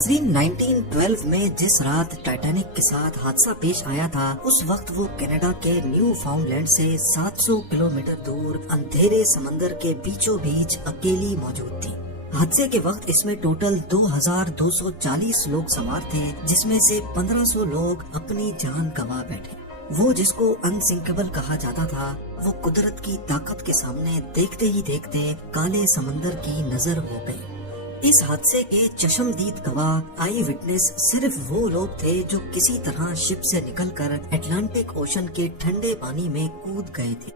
1912 में जिस रात टाइटैनिक के साथ हादसा पेश आया था, उस वक्त वो कनाडा के न्यू फाउंडलैंड से 700 किलोमीटर दूर अंधेरे समंदर के बीचों बीच अकेली मौजूद थी। हादसे के वक्त इसमें टोटल 2240 लोग सवार थे, जिसमें से 1500 लोग अपनी जान गंवा बैठे। वो जिसको अनसिंकेबल कहा जाता था, वो कुदरत की ताकत के सामने देखते ही देखते काले समंदर की नजर हो गई। इस हादसे के चश्मदीद गवाह आई विटनेस सिर्फ वो लोग थे जो किसी तरह शिप से निकलकर अटलांटिक ओशन के ठंडे पानी में कूद गए थे।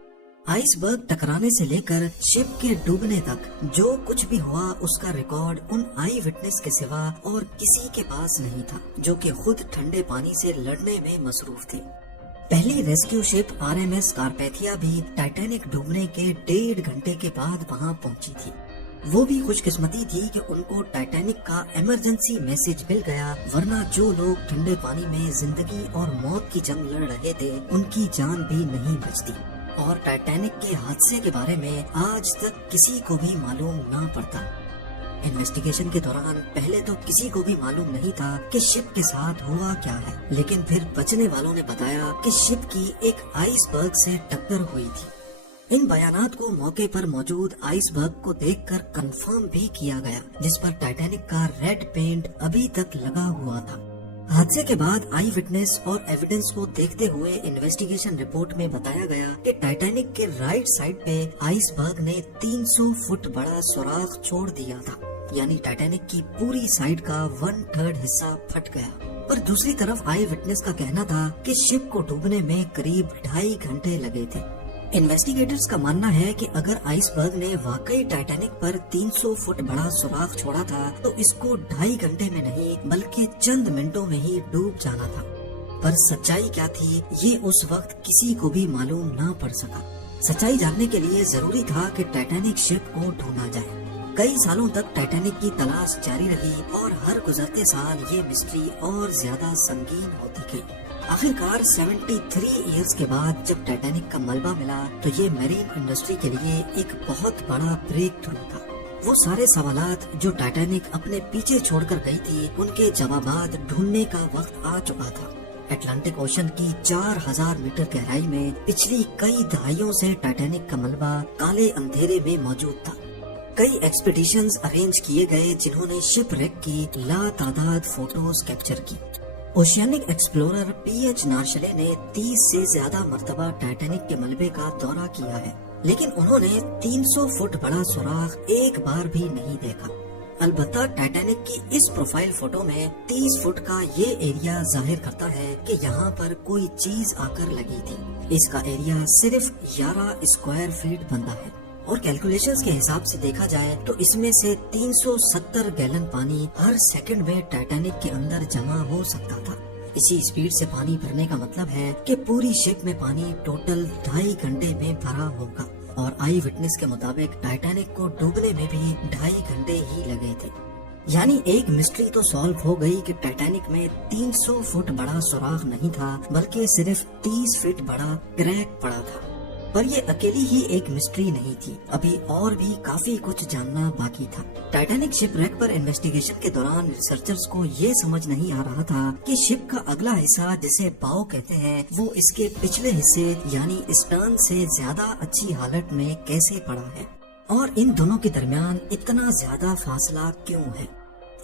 आइसबर्ग टकराने से लेकर शिप के डूबने तक जो कुछ भी हुआ, उसका रिकॉर्ड उन आई विटनेस के सिवा और किसी के पास नहीं था, जो कि खुद ठंडे पानी से लड़ने में मसरूफ थे। पहली रेस्क्यू शिप RMS कारपैथिया भी टाइटैनिक डूबने के 1.5 घंटे के बाद वहां पहुंची थी। वो भी खुशकिस्मती थी कि उनको टाइटैनिक का इमरजेंसी मैसेज मिल गया, वरना जो लोग ठंडे पानी में जिंदगी और मौत की जंग लड़ रहे थे, उनकी जान भी नहीं बचती। और टाइटैनिक के हादसे के बारे में आज तक किसी को भी मालूम ना पड़ता। इन्वेस्टिगेशन के दौरान पहले तो किसी को भी मालूम नहीं था कि शिप के साथ हुआ क्या है, लेकिन फिर बचने वालों ने बताया कि शिप की एक आइसबर्ग से टक्कर हुई थी। इन बयानात को मौके पर मौजूद आइसबर्ग को देखकर कंफर्म भी किया गया, जिस पर टाइटैनिक का रेड पेंट अभी तक लगा हुआ था। हादसे के बाद आई विटनेस और एविडेंस को देखते हुए इन्वेस्टिगेशन रिपोर्ट में बताया गया कि टाइटैनिक के राइट साइड पे आइसबर्ग ने 300 फुट बड़ा सुराख छोड़ दिया था, यानी टाइटैनिक की पूरी साइड का 1/3 हिस्सा फट गया। पर दूसरी तरफ आई विटनेस का कहना था कि शिप को डूबने में करीब 2.5 घंटे लगे थे। इन्वेस्टिगेटर्स का मानना है कि अगर आइसबर्ग ने वाकई टाइटैनिक पर 300 फुट बड़ा सुराख छोड़ा था, तो इसको 2.5 घंटे में नहीं बल्कि चंद मिनटों में ही डूब जाना था। पर सच्चाई क्या थी, ये उस वक्त किसी को भी मालूम ना पड़ सका। सच्चाई जानने के लिए जरूरी था कि टाइटैनिक शिप को ढूंढा जाए। कई सालों तक टाइटैनिक की तलाश जारी रही और हर गुजरते साल ये मिस्ट्री और ज्यादा संगीन होती गई। आखिरकार 73 इयर्स के बाद जब टाइटैनिक का मलबा मिला, तो ये मैरीन इंडस्ट्री के लिए एक बहुत बड़ा ब्रेक थ्रू था। वो सारे सवालात जो टाइटैनिक अपने पीछे छोड़कर गई थी, उनके जवाबात ढूंढने का वक्त आ चुका था। अटलांटिक ओशन की 4000 मीटर गहराई में पिछली कई दहाइयों से टाइटैनिक का मलबा काले अंधेरे में मौजूद था। कई एक्सपीडिशंस अरेंज किए गए, जिन्होंने शिप रेक की लातादाद फोटोज कैप्चर की। ओशियानिक एक्सप्लोरर PH नार्शले ने 30 से ज्यादा मर्तबा टाइटैनिक के मलबे का दौरा किया है, लेकिन उन्होंने 300 फुट बड़ा सुराख एक बार भी नहीं देखा। अलबत्ता टाइटैनिक की इस प्रोफाइल फोटो में 30 फुट का ये एरिया जाहिर करता है कि यहाँ पर कोई चीज आकर लगी थी। इसका एरिया सिर्फ 11 स्क्वायर फीट बनता है और कैलकुलेशंस के हिसाब से देखा जाए तो इसमें से 370 गैलन पानी हर सेकंड में टाइटैनिक के अंदर जमा हो सकता था। इसी स्पीड से पानी भरने का मतलब है कि पूरी शिप में पानी टोटल 2.5 घंटे में भरा होगा। और आई विटनेस के मुताबिक टाइटैनिक को डूबने में भी 2.5 घंटे ही लगे थे। यानी एक मिस्ट्री तो सॉल्व हो गई कि टाइटैनिक में 300 फुट बड़ा सुराख नहीं था, बल्कि सिर्फ 30 फीट बड़ा क्रैक पड़ा था। पर ये अकेली ही एक मिस्ट्री नहीं थी, अभी और भी काफी कुछ जानना बाकी था। टाइटैनिक शिप रेक पर इन्वेस्टिगेशन के दौरान रिसर्चर्स को ये समझ नहीं आ रहा था कि शिप का अगला हिस्सा, जिसे बाव कहते हैं, वो इसके पिछले हिस्से यानी स्टर्न से ज्यादा अच्छी हालत में कैसे पड़ा है, और इन दोनों के दरमियान इतना ज्यादा फासला क्यों है।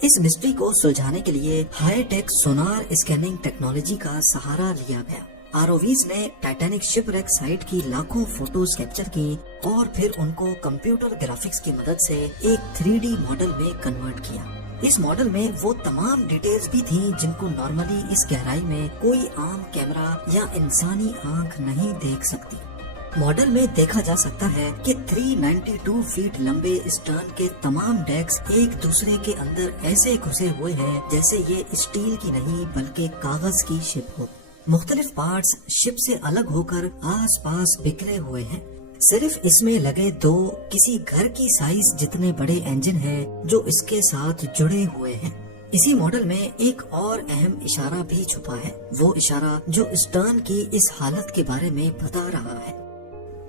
इस मिस्ट्री को सुलझाने के लिए हाई टेक सोनार स्कैनिंग टेक्नोलॉजी का सहारा लिया गया। ROVs ने टाइटैनिक शिप रेक साइट की लाखों फोटोज कैप्चर की और फिर उनको कंप्यूटर ग्राफिक्स की मदद से एक 3D मॉडल में कन्वर्ट किया। इस मॉडल में वो तमाम डिटेल्स भी थी जिनको नॉर्मली इस गहराई में कोई आम कैमरा या इंसानी आंख नहीं देख सकती। मॉडल में देखा जा सकता है कि 392 फीट लंबे स्टर्न के तमाम डेक्स एक दूसरे के अंदर ऐसे घुसे हुए हैं जैसे ये स्टील की नहीं बल्कि कागज की शिप हो। मुख्तलिफ पार्ट्स शिप से अलग होकर आसपास बिखरे हुए हैं। सिर्फ इसमें लगे 2 किसी घर की साइज जितने बड़े इंजन हैं जो इसके साथ जुड़े हुए हैं। इसी मॉडल में एक और अहम इशारा भी छुपा है, वो इशारा जो स्टर्न की इस हालत के बारे में बता रहा है।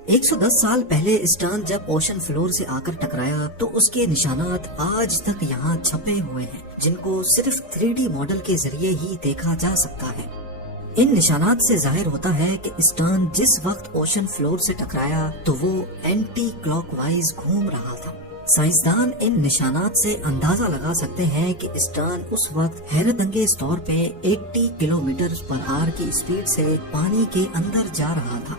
110 साल पहले स्टर्न जब ओशन फ्लोर से आकर टकराया तो उसके निशानात आज तक यहाँ छपे हुए हैं, जिनको सिर्फ 3D मॉडल के जरिए ही देखा जा सकता है। इन निशानात से जाहिर होता है कि स्टर्न जिस वक्त ओशन फ्लोर से टकराया तो वो एंटी क्लॉकवाइज घूम रहा था। साइंसदान इन निशानात से अंदाजा लगा सकते हैं कि स्टर्न उस वक्त हैरत अंगेज तौर पे 80 किलोमीटर पर आवर की स्पीड से पानी के अंदर जा रहा था।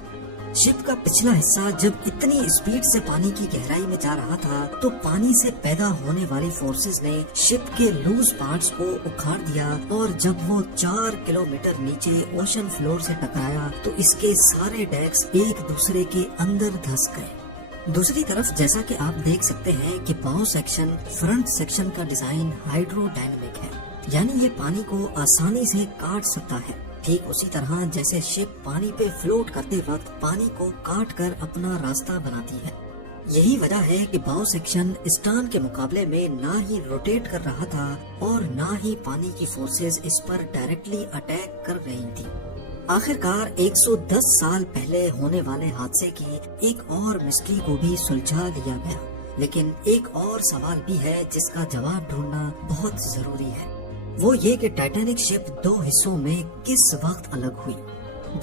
शिप का पिछला हिस्सा जब इतनी स्पीड से पानी की गहराई में जा रहा था तो पानी से पैदा होने वाली फोर्सेस ने शिप के लूज पार्ट्स को उखाड़ दिया, और जब वो 4 किलोमीटर नीचे ओशन फ्लोर से टकराया तो इसके सारे डेक्स एक दूसरे के अंदर धंस गए। दूसरी तरफ जैसा कि आप देख सकते हैं कि बाउ सेक्शन फ्रंट सेक्शन का डिजाइन हाइड्रोडायनेमिक है, यानी ये पानी को आसानी से काट सकता है, ठीक उसी तरह जैसे शिप पानी पे फ्लोट करते वक्त पानी को काट कर अपना रास्ता बनाती है। यही वजह है कि बाउ सेक्शन स्टर्न के मुकाबले में ना ही रोटेट कर रहा था और ना ही पानी की फोर्सेस इस पर डायरेक्टली अटैक कर रही थी। आखिरकार 110 साल पहले होने वाले हादसे की एक और मिस्ट्री को भी सुलझा लिया गया, लेकिन एक और सवाल भी है जिसका जवाब ढूंढना बहुत जरूरी है। वो ये कि टाइटैनिक शिप 2 हिस्सों में किस वक्त अलग हुई।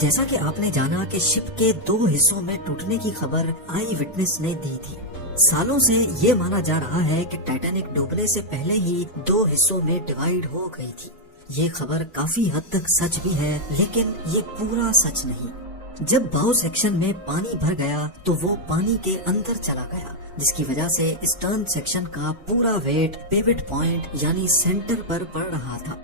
जैसा कि आपने जाना कि शिप के 2 हिस्सों में टूटने की खबर आई विटनेस ने दी थी। सालों से ये माना जा रहा है कि टाइटैनिक डूबने से पहले ही 2 हिस्सों में डिवाइड हो गई थी। ये खबर काफी हद तक सच भी है, लेकिन ये पूरा सच नहीं। जब बाउ सेक्शन में पानी भर गया तो वो पानी के अंदर चला गया, जिसकी वजह से स्टर्न सेक्शन का पूरा वेट पिवट पॉइंट यानी सेंटर पर पड़ रहा था।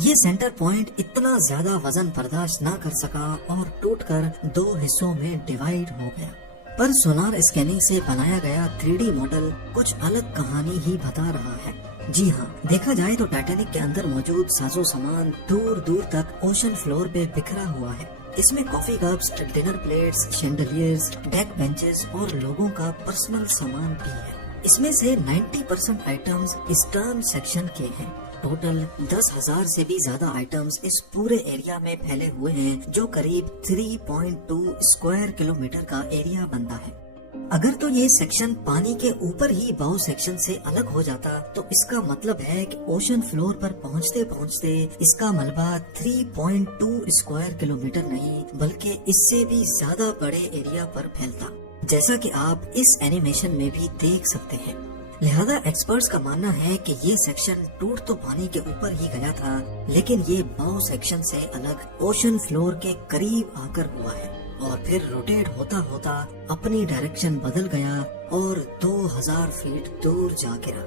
ये सेंटर पॉइंट इतना ज्यादा वजन बर्दाश्त न कर सका और टूटकर 2 हिस्सों में डिवाइड हो गया। पर सोनार स्कैनिंग से बनाया गया 3D मॉडल कुछ अलग कहानी ही बता रहा है। जी हाँ, देखा जाए तो टाइटैनिक के अंदर मौजूद साजो सामान दूर दूर तक ओशन फ्लोर पे बिखरा हुआ है। इसमें coffee cups, dinner plates, chandeliers, deck benches और लोगों का पर्सनल सामान भी है। इसमें से 90% आइटम्स स्टर्न सेक्शन के हैं। टोटल 10,000 से भी ज्यादा आइटम्स इस पूरे एरिया में फैले हुए हैं, जो करीब 3.2 स्क्वायर किलोमीटर का एरिया बनता है। अगर तो ये सेक्शन पानी के ऊपर ही बाउ सेक्शन से अलग हो जाता तो इसका मतलब है कि ओशन फ्लोर पर पहुंचते पहुंचते इसका मलबा 3.2 स्क्वायर किलोमीटर नहीं बल्कि इससे भी ज्यादा बड़े एरिया पर फैलता, जैसा कि आप इस एनिमेशन में भी देख सकते हैं। लिहाजा एक्सपर्ट्स का मानना है कि ये सेक्शन टूट तो पानी के ऊपर ही गया था, लेकिन ये बाउ सेक्शन से अलग ओशन फ्लोर के करीब आकर हुआ है और फिर रोटेट होता होता अपनी डायरेक्शन बदल गया और 2000 फीट दूर जा गिरा।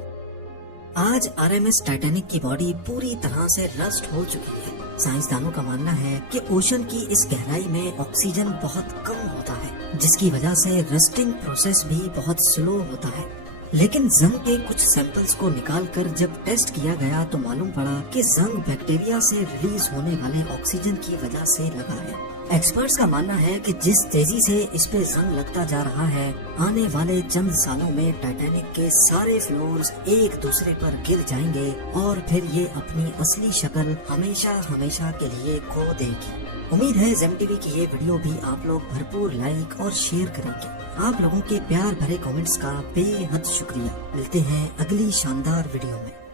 आज RMS टाइटैनिक की बॉडी पूरी तरह से रस्ट हो चुकी है। साइंसदानों का मानना है कि ओशन की इस गहराई में ऑक्सीजन बहुत कम होता है, जिसकी वजह से रस्टिंग प्रोसेस भी बहुत स्लो होता है। लेकिन जंग के कुछ सैंपल्स को निकालकर जब टेस्ट किया गया तो मालूम पड़ा कि जंग बैक्टीरिया से रिलीज होने वाले ऑक्सीजन की वजह से लगा है। एक्सपर्ट्स का मानना है कि जिस तेजी से इस पे जंग लगता जा रहा है, आने वाले चंद सालों में टाइटैनिक के सारे फ्लोर्स एक दूसरे पर गिर जाएंगे और फिर ये अपनी असली शक्ल हमेशा हमेशा के लिए खो देगी। उम्मीद है जेम टीवी की ये वीडियो भी आप लोग भरपूर लाइक और शेयर करेंगे। आप लोगों के प्यार भरे कमेंट्स का बेहद शुक्रिया। मिलते हैं अगली शानदार वीडियो में।